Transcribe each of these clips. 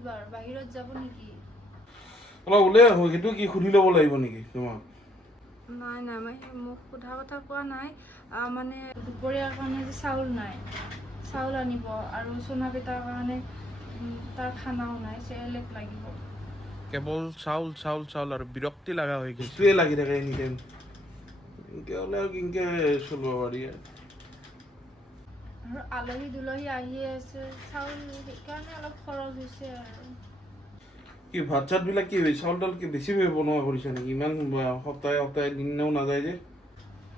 এইবাৰ বাহিৰত যাব নেকি? অলপ ওলাই আহো, সেইটো কি সুধি ল'ব লাগিব নেকি তোমাক? নাই নাই মই মোক সোধা কথা কোৱা নাই, মানে দুপৰীয়াৰ কাৰণে যে চাউল নাই, চাউল আনিব আৰু সোনা বেটাৰ কাৰণে তাৰ খানাও নাই, চেৰেলেক লাগিব। কেৱল চাউল চাউল চাউল আৰু বিৰক্তি লগা হৈ গৈছে। সেইটোৱে লাগি থাকে এনি টাইম। কিনকে হ'লে আৰু কিনকে চলিব পাৰি আৰু আলহী দুলহী আহিয়ে আছে, চাউল সেইকাৰণে অলপ খৰচ হৈছে আৰু। কি ভাত চাতবিলাক কি হয়, চাউল তাউল কি বেছি বনোৱা কৰিছে নেকি? ইমান সপ্তাহে সপ্তাহে দিনেও নাযায় যে।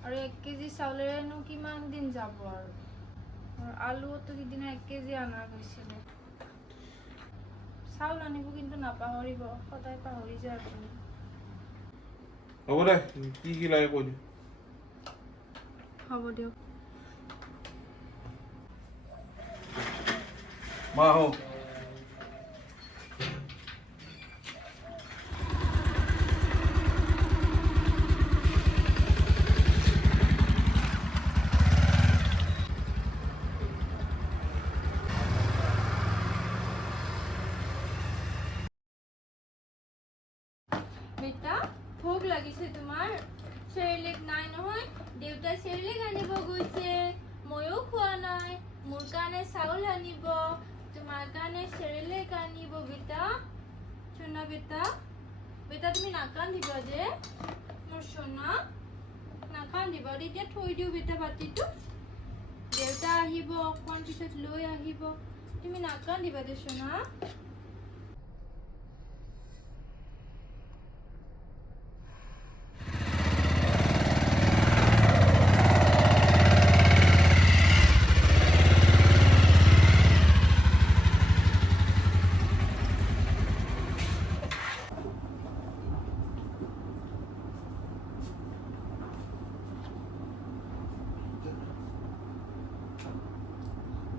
আৰু 1 কেজি চাউলেৰেনো কিমান দিন যাব আৰু আলুতো সিদিনা 1 কেজি অনা গৈছিলে। চাউল আনিব কিন্তু নাপাহৰিব, সদায় পাহৰি যায় আপুনি। হ'ব দে, কি কি লাগে কৈ দিম। হ'ব দিয়ক। মা আহো। বেটা ভোক লাগিছে তোমাৰ? চেৰেলেক নাই নহয়, দেউতাই চেৰেলেক আনিব গৈছে, ময়ো খোৱা নাই, মোৰ কাৰণে চাউল আনিব, তোমাৰ কাৰণে চেৰেলেক আনিব। বেটা সোনা বেটা, বেটা তুমি নাকান্দিবা যে, মোৰ সোনা নাকান্দিবা, এতিয়া থৈ দিওঁ বেটা বাতিটো, দেউতা আহিব অকমান পিছত লৈ আহিব, তুমি নাকান্দিবা দে সোনা।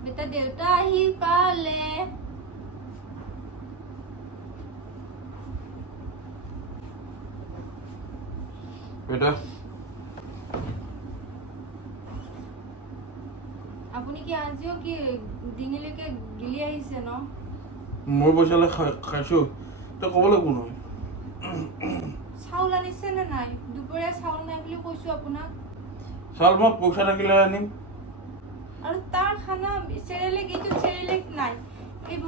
বেটা দেউতা আহি পালে। বেটা আপুনি কি আজিও কি ডিঙিলৈকে গিলি আহিছে ন? মোৰ পইচালৈ খাইছো, তই ক'বলৈ কোন হয়? চাউল আনিছে নে নাই? দুপৰীয়া চাউল নাই বুলি কৈছো আপোনাক। চাউল মই পইচা থাকিলে আনিম। আৰু তাৰ খানা চেৰেলেক, এইটো চেৰেলেক নাই,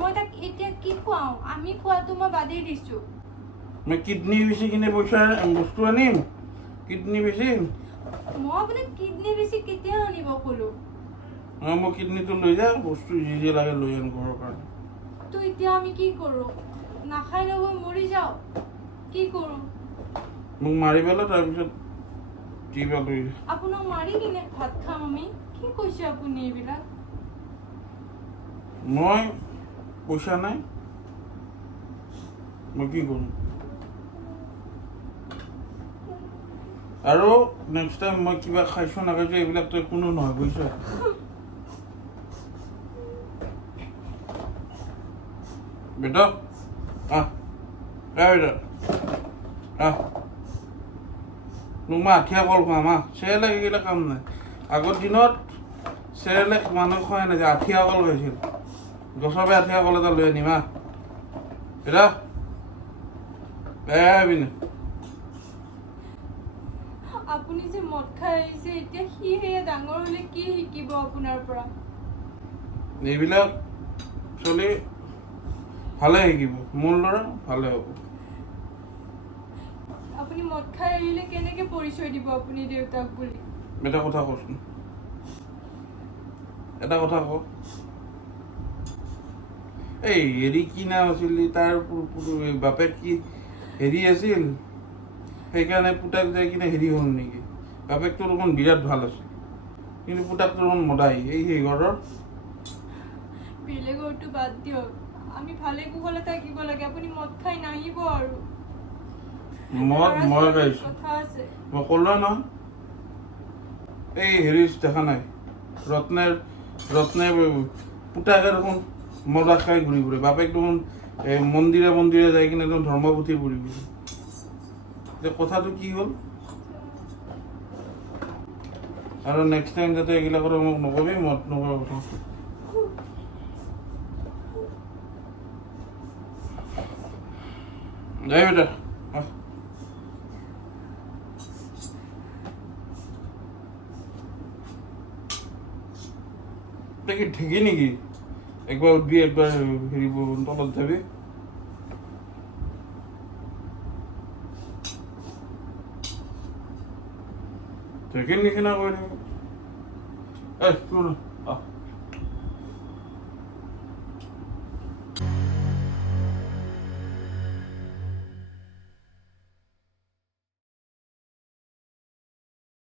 মই তাক এতিয়া কি খুৱাওঁ? আমি খোৱাটো মই বাদেই দিছো। মই কিডনী বেচি কিনে পইচা বস্তু আনিম? কিডনী বেচিম? মই আপোনাক কিডনী বেছি কেতিয়া আনিব ক'লো? মই কিডনীটো লৈ যাম, বস্তু যি লাগে লৈ যাম ঘৰৰ কাৰণে। তো এতিয়া আমি কি কৰো? নাখাই নগৈ মৰি যাওঁ? কি কৰো? মোক মাৰি পেলাই তাৰপিছত কি পালো? আপোনাক মাৰি কিনে ভাত খাম আমি? কি কৈছে আপুনি এইবিলাক? মই পইচা নাই, মই কি কৰিম? আৰু নেক্সট টাইম মই কিবা খাইছো নাখাইছো এইবিলাক তই কোনো নহয়, বুজিছ? বেটা আহ, বেটা আহ, মোক মই আঠিয়া কল খুৱাম আহ, চেৰেলেক এইগিলা কাম নাই। আগৰ দিনত চেৰেলেক মানুহ খুৱাই নাযায়, আঠিয়া কল খাইছিল। গছৰ পৰা আঠিয়া কল এটা লৈ আনিম আহ, বেটা বেয়া আহিবিনে। আপুনি যে মদ খাই আহিছে, এতিয়া সি সেয়া ডাঙৰ হলে কি শিকিব আপোনাৰ পৰা? এইবিলাক চলি ভালে শিকিব, মোৰ ল'ৰা ভালে হ'ব। আপুনি মদ খাই আহিলে কেনেকে পৰিচয় দিব আপুনি দেউতাক বুলি? এটা কথা কচোন, এটা কথা ক। এই হেৰি কি নাম আছিল তাৰ? বাপেক কি হেৰি আছিল, সেইকাৰণে পুতাক যাই কিনে হেৰি হ'ল নেকি? বাপেকটো দেখোন বিৰাট ভাল আছিল, কিন্তু পুতাকটো দেখোন মদাই সেই ঘৰৰ। বেলেগৰটো বাদ দিয়ক, আমি ভালে কুশলে থাকিব লাগে, আপুনি মদ খাই নাহিব আৰু। মদ মই খাইছো, কথা আছে। মই ক'লো নহয়। এই হেৰি দেখা নাই, ৰত্নে পুতাকে দেখোন মদা খাই ঘূৰি ফুৰে, বাপেক দেখোন মন্দিৰে মন্দিৰে যাই কিনে একদম ধৰ্মপুথি পঢ়ি ফুৰে। কথাটো কি হ'ল? আৰু নেক্সট টাইম যাতে এইগিলাকৰ মোক নকবি, মদ নোখোৱাৰ কথা। যাই বেটা আহ দেখি ঠিকই নাকি একবাৰ উঠবি একবাৰ হেৰি তলত যাবি ঠিকই নিচিনা কৰি থাকি শুন